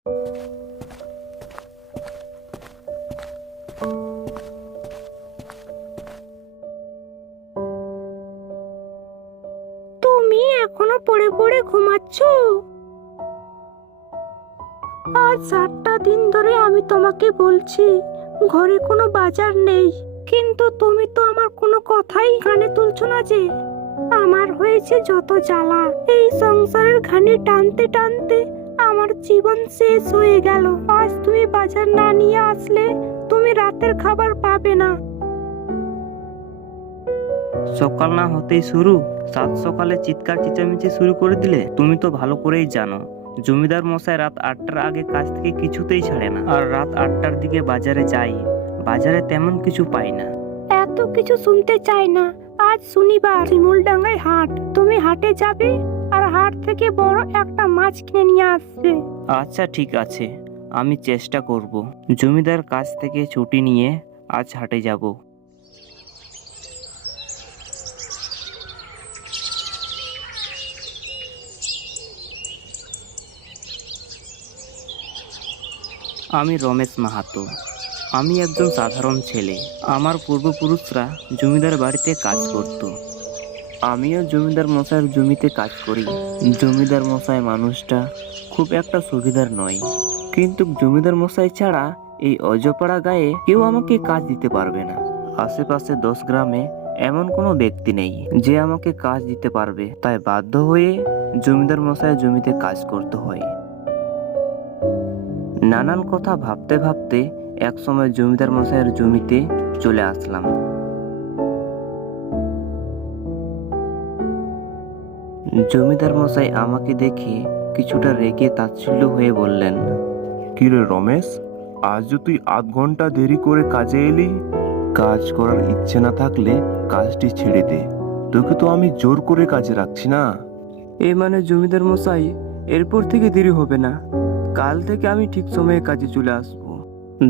তুমি এখনো পড়ে পড়ে ঘুমাচ্ছ? আজ 7টা দিন ধরে আমি তোমাকে বলছি ঘরে কোনো বাজার নেই, কিন্তু তুমি তো আমার কোনো কথাই কানে তুলছো না যে। আমার হয়েছে যত জ্বালা, এই সংসারের ঘানি টানতে টানতে আমার জীবন শেষ হয়ে গেল। আজ তুমি বাজার না নিয়ে আসলে তুমি রাতের খাবার পাবে না। সকাল না হতেই শুরু, সাত সকালে চিৎকার চেঁচামেচি শুরু করে দিলে। তুমি তো ভালো করেই জানো জমিদার মশাই রাত 8টার আগে কাজ থেকে কিছুতেই ছাড়ে না। আর রাত 8টার দিকে বাজারে যাই, বাজারে তেমন কিছু পাই না। এত কিছু শুনতে চাই না। আজ শনিবার, শিমুলডাঙ্গায় হাট। তুমি হাটে যাবে আর হাট থেকে বড় একটা মাছ কিনে নিয়ে আসবে। আচ্ছা ঠিক আছে, আমি চেষ্টা করব। জমিদার কাছ থেকে ছুটি নিয়ে আজ হাটে যাব। আমি রমেশ মাহাতো। আমি একজন সাধারণ ছেলে। আমার পূর্বপুরুষরা জমিদার বাড়িতে কাজ করত। আমিও জমিদার মশাইয়ের জমিতে কাজ করি। জমিদার মশাই মানুষটা খুব একটা সুবিধার নয়, কিন্তু জমিদার মশাই ছাড়া এই অজপাড়া গায়ে কেউ আমাকে কাজ দিতে পারবে না। আশেপাশে 10 গ্রামে এমন কোনো ব্যক্তি নেই যে আমাকে কাজ দিতে পারবে, তাই বাধ্য হয়ে জমিদার মশাইয়ের জমিতে কাজ করতে হয়। নানান কথা ভাবতে ভাবতে একসময় জমিদার মশাইয়ের জমিতে চলে আসলাম। জমিদার মশাই আমাকে দেখে কিছুটা রেগে তাচ্ছিল্য হয়ে বললেন, কিরে রমেশ, আজ যে তুই আধ ঘন্টা দেরি করে কাজে এলি? কাজ করার ইচ্ছে না থাকলে কাজটি ছেড়ে দে, তোকে তো আমি জোর করে কাজে রাখছি না। এই মানে জমিদার মশাই, এরপর থেকে দেরি হবে না। কাল থেকে আমি ঠিক সময়ে কাজে চলে আসব।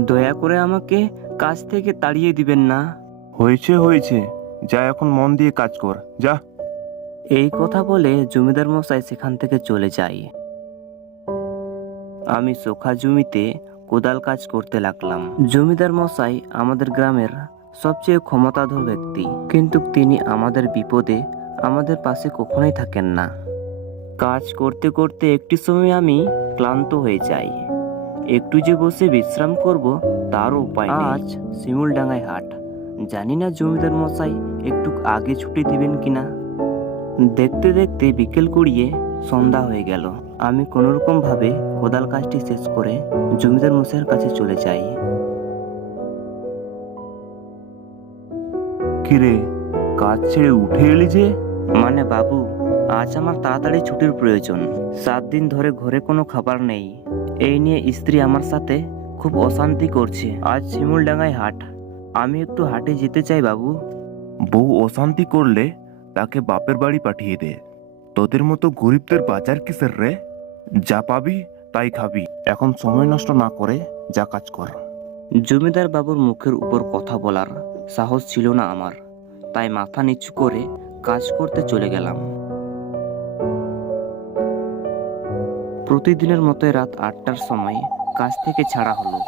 দয়া করে আমাকে কাজ থেকে তাড়িয়ে দিবেন না। হয়েছে হয়েছে, যা এখন মন দিয়ে কাজ কর, যা। এই কথা বলে জমিদার মশাই সেখান থেকে চলে যায়। আমি সোখা জমিতে কোদাল কাজ করতে লাগলাম। জমিদার মশাই আমাদের গ্রামের সবচেয়ে ক্ষমতাধর ব্যক্তি, কিন্তু তিনি আমাদের বিপদে আমাদের পাশে কখনোই থাকেন না। কাজ করতে করতে একটি সময় আমি ক্লান্ত হয়ে যাই। একটু যে বসে বিশ্রাম করব তারও উপায় নেই। আজ শিমুলডাঙ্গায় হাট। জানি না জমিদার মশাই একটু আগে ছুটি দিবেন কিনা। দেখতে দেখতে বিকেল গড়িয়ে সন্ধ্যা হয়ে গেল। আমি কোনোরকম ভাবে কোদাল কাজটি শেষ করে জমিদার মশাইয়ের কাছে চলে যাই। কিরে, কাজ ছেড়ে উঠে এলি যে? মানে বাবু, আজ আমার তাড়াতাড়ি ছুটির প্রয়োজন। 7 দিন ধরে ঘরে কোনো খাবার নেই। এই নিয়ে স্ত্রী আমার সাথে খুব অশান্তি করছে। আজ শিমুলডাঙ্গায় হাট, আমি একটু হাটে যেতে চাই বাবু। বউ অশান্তি করলে তাকে বাপের বাড়ি পাঠিয়ে দে। তোদের মতো গরিবদের বাজার কিসের রে? যা পাবি তাই খাবি। এখন সময় নষ্ট না করে যা কাজ কর। জমিদার বাবুর মুখের উপর কথা বলার সাহস ছিল না আমার, তাই মাথা নিচু করে কাজ করতে চলে গেলাম। প্রতিদিনের মতোই রাত 8টার সময় কাজ থেকে ছাড়া হলো।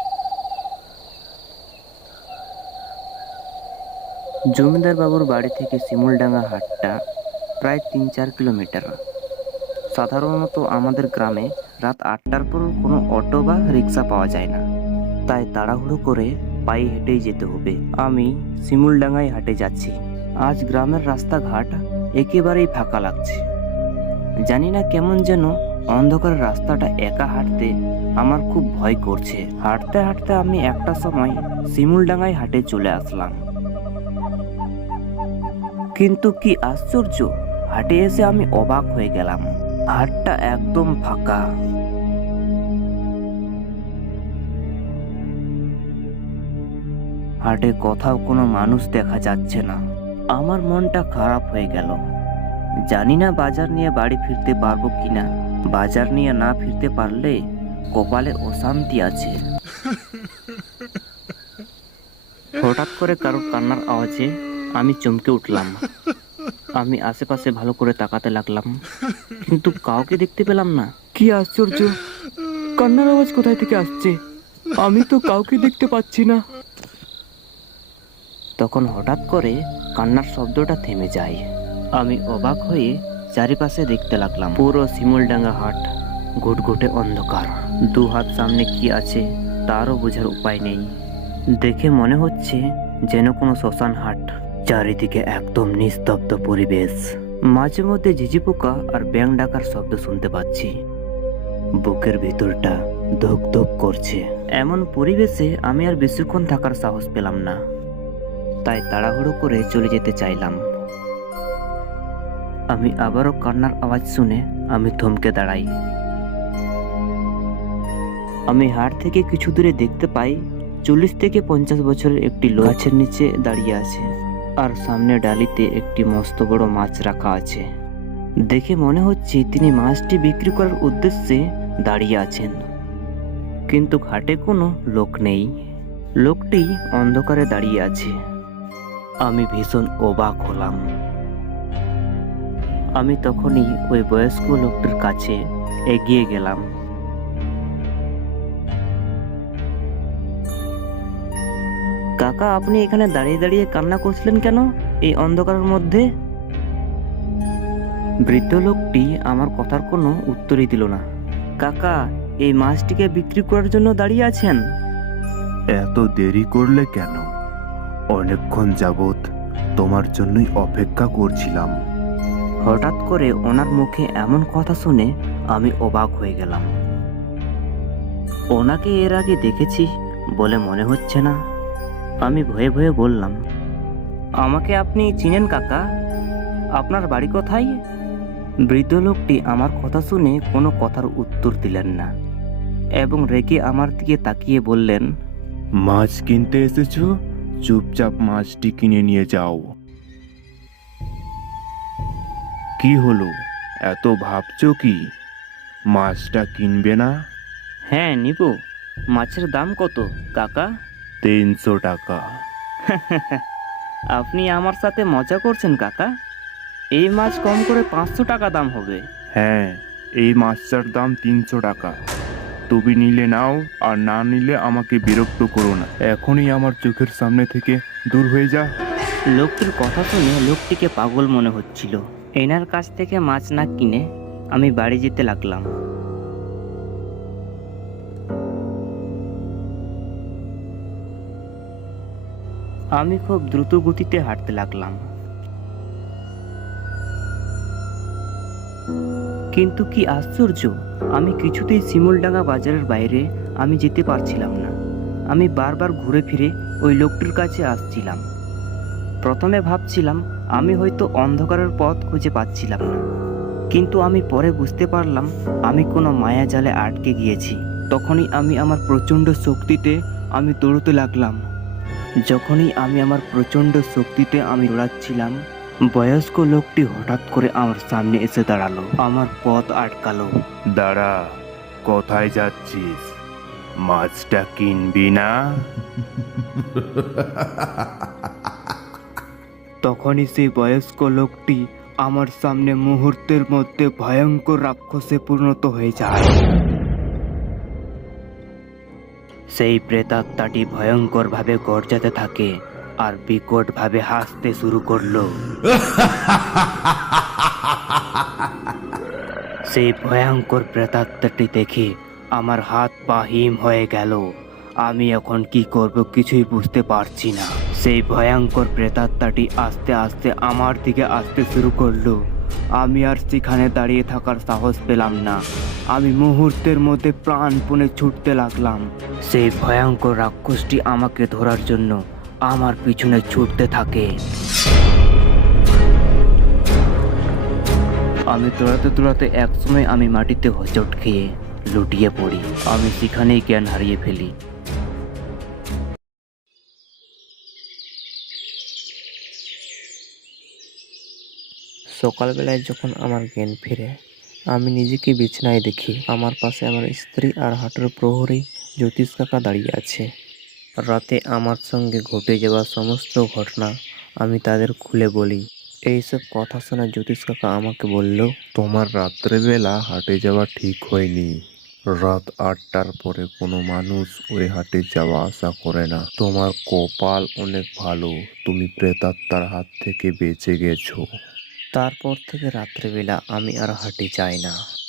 জমিদার বাবুর বাড়ি থেকে শিমুলডাঙ্গা হাটটা প্রায় 3-4 কিলোমিটার। সাধারণত আমাদের গ্রামে রাত 8টার পর কোনো অটো বা রিক্সা পাওয়া যায় না, তাই তাড়াহুড়ো করে পায়ে হেঁটেই যেতে হবে। আমি শিমুলডাঙ্গায় হাটে যাচ্ছি। আজ গ্রামের রাস্তাঘাট একেবারেই ফাঁকা লাগছে। জানি না কেমন যেন অন্ধকার রাস্তাটা একা হাঁটতে আমার খুব ভয় করছে। হাঁটতে হাঁটতে আমি একটা সময় শিমুলডাঙ্গায় হাটে চলে আসলাম। কিন্তু কি আশ্চর্য, হাটে এসে আমি অবাক হয়ে গেলাম। হাটটা একদম ফাঁকা। হাটে কোথাও কোনো মানুষ দেখা যাচ্ছে না। আমার মনটা খারাপ হয়ে গেল। জানি না বাজার নিয়ে বাড়ি ফিরতে পারবো কিনা। বাজার নিয়ে না ফিরতে পারলে কপালে অশান্তি আছে। হঠাৎ করে কারোর কান্নার আওয়াজে আমি চমকে উঠলাম। আমি আশেপাশে ভালো করে তাকাতে লাগলাম, কিন্তু কাউকে দেখতে পেলাম না। কি আশ্চর্য, কান্নার আওয়াজ কোথায় থেকে আসছে? আমি তো কাউকে দেখতে পাচ্ছি না। তখন হঠাৎ করে কান্নার শব্দটা থেমে যায়। আমি অবাক হয়ে চারিপাশে দেখতে লাগলাম। পুরো শিমুলডাঙ্গা হাট ঘুটঘুটে অন্ধকার। দু হাত সামনে কি আছে তারও বোঝার উপায় নেই। দেখে মনে হচ্ছে যেন কোনো শ্মশান হাট। চারিদিকে একদম নিস্তব্ধ পরিবেশ। মাঝে মধ্যে ঝিঝি পোকা আর ব্যাঙ ডাকার শব্দ শুনতে পাচ্ছি। বুকের ভিতরটা ধুক ধুক করছে। এমন পরিবেশে আমি আর বেশিক্ষণ থাকার সাহস পেলাম না, তাই তাড়াহুড়ো করে চলে যেতে চাইলাম। আমি আবারও কান্নার আওয়াজ শুনে আমি থমকে দাঁড়াই। আমি হাট থেকে কিছু দূরে দেখতে পাই 40 থেকে 50 বছরের একটি লোক গাছের নিচে দাঁড়িয়ে আছে, আর সামনে ডালিতে একটি মস্ত বড় মাছ রাখা আছে। দেখে মনে হচ্ছে তিনি মাছটি বিক্রি করার উদ্দেশ্যে দাঁড়িয়ে আছেন, কিন্তু হাটে কোনো লোক নেই। লোকটি অন্ধকারে দাঁড়িয়ে আছে। আমি ভীষণ অবাক হলাম। আমি তখনই ওই বয়স্ক লোকটির কাছে এগিয়ে গেলাম। কাকা, আপনি এখানে দাঁড়িয়ে দাঁড়িয়ে কান্না করছিলেন কেন এই অন্ধকারের মধ্যে? বৃদ্ধ লোকটি আমার কথার কোনো উত্তরই দিল না। কাকা, এই মাছটিকে বিক্রি করার জন্য দাঁড়িয়ে আছেন? এত দেরি করলে কেন? অনেকক্ষণ যাবত তোমার জন্যই অপেক্ষা করছিলাম। হঠাৎ করে ওনার মুখে এমন কথা শুনে আমি অবাক হয়ে গেলাম। ওনাকে এর আগে দেখেছি বলে মনে হচ্ছে না। আমি ভয়ে ভয়ে বললাম, আমাকে আপনি চিনেন কাকা? আপনার বাড়ি কোথায়? বৃদ্ধ লোকটি আমার কথা শুনে কোনো কথার উত্তর দিলেন না এবং রেগে আমার দিকে তাকিয়ে বললেন, মাছ কিনতে এসেছো? চুপচাপ মাছটি কিনে নিয়ে যাও। কি হলো, এত ভাবছো কি? মাছটা কিনবে না? হ্যাঁ নিব। মাছের দাম কত কাকা? 300 টাকা। আপনি আমার সাথে মজা করছেন কাকা? এই মাছ কম করে 500 টাকা দাম হবে। হ্যাঁ, এই মাছটার দাম 300 টাকা। তুমি নিলে নাও, আর না নিলে আমাকে বিরক্ত করো না। এখনই আমার চোখের সামনে থেকে দূর হয়ে যা। লোকটির কথা শুনে লোকটিকে পাগল মনে হচ্ছিল। এনার কাছ থেকে মাছ না কিনে আমি বাড়ি যেতে লাগলাম। আমি খুব দ্রুত গতিতে হাঁটতে লাগলাম, কিন্তু কি আশ্চর্য, আমি কিছুতেই শিমুলডাঙ্গা বাজারের বাইরে আমি যেতে পারছিলাম না। আমি বারবার ঘুরে ফিরে ওই লোকটির কাছে আসছিলাম। প্রথমে ভাবছিলাম আমি হয়তো অন্ধকারের পথ খুঁজে পাচ্ছিলাম না, কিন্তু আমি পরে বুঝতে পারলাম আমি কোনো মায়া জালে আটকে গিয়েছি। তখনই আমি আমার প্রচণ্ড শক্তিতে আমি দৌড়তে লাগলাম। যখনই আমি আমার প্রচণ্ড শক্তিতে আমি দৌড়াচ্ছিলাম, বয়স্ক লোকটি হঠাৎ করে আমার সামনে এসে দাঁড়ালো, আমার পথ আটকালো। দাঁড়া, কোথায় যাচ্ছিস? মাছটা কিনবি না? তখনই সেই বয়স্ক লোকটি আমার সামনে মুহূর্তের মধ্যে ভয়ঙ্কর রাক্ষসে পরিণত হয়ে যায়। সেই প্রেতাত্মাটি ভয়ঙ্কর ভাবে গর্জাতে থাকে আর বিকট ভাবে হাসতে শুরু করলো। সেই ভয়ঙ্কর প্রেতাত্মাটি দেখে আমার হাত পা হিম হয়ে গেল। আমি এখন কি করব কিছুই বুঝতে পারছি না। সেই ভয়ঙ্কর প্রেতাত্মাটি আস্তে আস্তে আমার দিকে আসতে শুরু করলো। আমি আর সেখানে দাঁড়িয়ে থাকার সাহস পেলাম না। আমি মুহূর্তের মধ্যে প্রাণপণে ছুটতে লাগলাম। সেই ভয়ঙ্কর রাক্ষসটি আমাকে ধরার জন্য আমার পিছনে ছুটতে থাকে। আমি দৌড়াতে দৌড়াতে একসময় আমি মাটিতে হোঁচট খেয়ে লুটিয়ে পড়ি। আমি সেখানেই জ্ঞান হারিয়ে ফেলি। সকালবেলায় যখন আমার জ্ঞান ফিরে, আমি নিজেকে বিছানায় দেখি। আমার পাশে আমার স্ত্রী আর হাটের প্রহরী জ্যোতিষ কাকা দাঁড়িয়ে আছে। রাতে আমার সঙ্গে ঘটে যাওয়া সমস্ত ঘটনা আমি তাদের খুলে বলি। এইসব কথা শোনা জ্যোতিষ কাকা আমাকে বলল, তোমার রাত্রেবেলা হাটে যাওয়া ঠিক হয়নি। রাত 8টার পরে কোনো মানুষ ওই হাটে যাওয়া আসা করে না। তোমার কপাল অনেক ভালো, তুমি প্রেতাত্মার হাত থেকে বেঁচে গেছো। তারপর থেকে রাত্রেবেলা আমি আর হাটে যাই না।